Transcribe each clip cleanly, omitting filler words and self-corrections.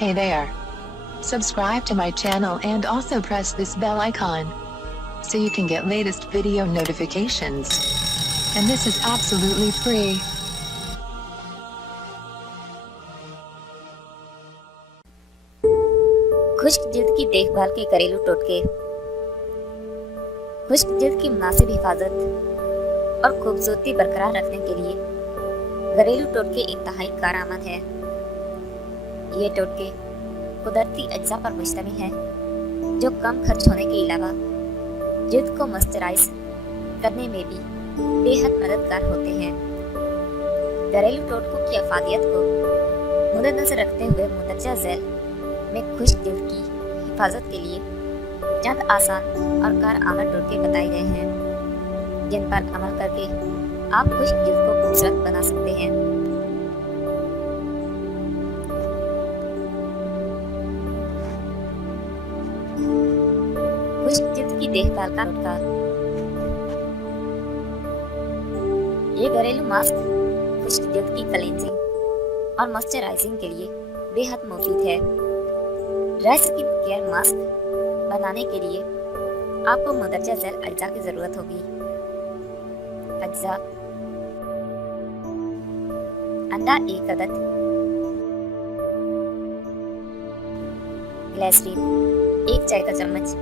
Hey there. Subscribe to my channel and also press this bell icon so you can get latest video notifications. And this is absolutely free. खुश्क जिल्द की देखभाल के घरेलू टोटके। खुश्क जिल्द की मुनासिब हिफाजत और खूबसूरती बरकरार रखने के लिए घरेलू टोटके इंतहाई कारआमद है। ये टोटके कुदरती अज्जा पर मुश्तमिल हैं जो कम खर्च होने के अलावा जिल्द को मॉइस्चराइज करने में भी बेहद मददगार होते हैं। घरेलू टोटकों की अफादियत को मद्देनजर रखते हुए मुंदरजा झैल में खुश्क जिल्द की हिफाजत के लिए चंद आसान और कारआमद टोटके बताए गए हैं जिन पर अमल करके आप खुश्क जिल्द को खूबसूरत बना सकते हैं। खुश्क जिल्द की देखभाल का नुस्खा। ये घरेलू मास्क खुश्क जिल्द की क्लींजिंग और मॉइस्चराइजिंग के लिए बेहद मुफीद है। ड्राई स्किन केयर मास्क बनाने के लिए आपको मुंदरजा झैल अज्जा की जरूरत होगी। अज्जा: अंडा 1 अदद, ग्लिसरीन 1 चाय का चम्मच,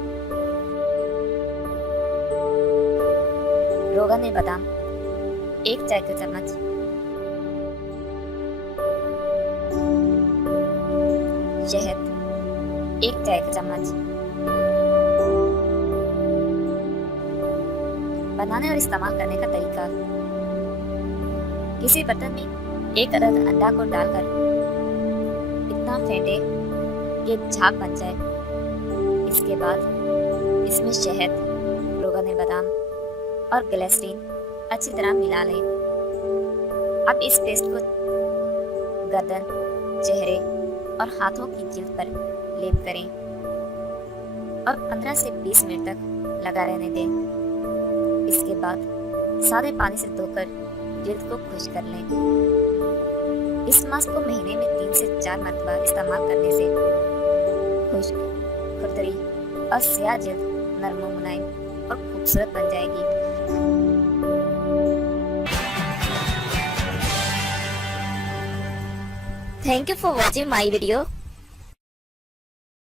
रोगन बादाम 1 चाय का चम्मच, शहद 1 चाय का चम्मच। बनाने और इस्तेमाल करने का तरीका। किसी बर्तन में 1 अदद अंडा को डालकर इतना फेंटे कि झाग बन जाए। इसके बाद इसमें शहद, रोगन बादाम और ग्लिसरीन अच्छी तरह मिला लें। अब इस पेस्ट को गर्दन, चेहरे और हाथों की जिल्द पर लेप करें और 15 से 20 मिनट तक लगा रहने दें। इसके बाद सादे पानी से धोकर जिल्द को खुश्क कर लें। इस मास्क को महीने में 3 से 4 मरतबा इस्तेमाल करने से खुश्क, खुरदरी और स्याह जिल्द नर्म-ओ-मुलाइम और खूबसूरत बन जाएगी। Thank you for watching my video.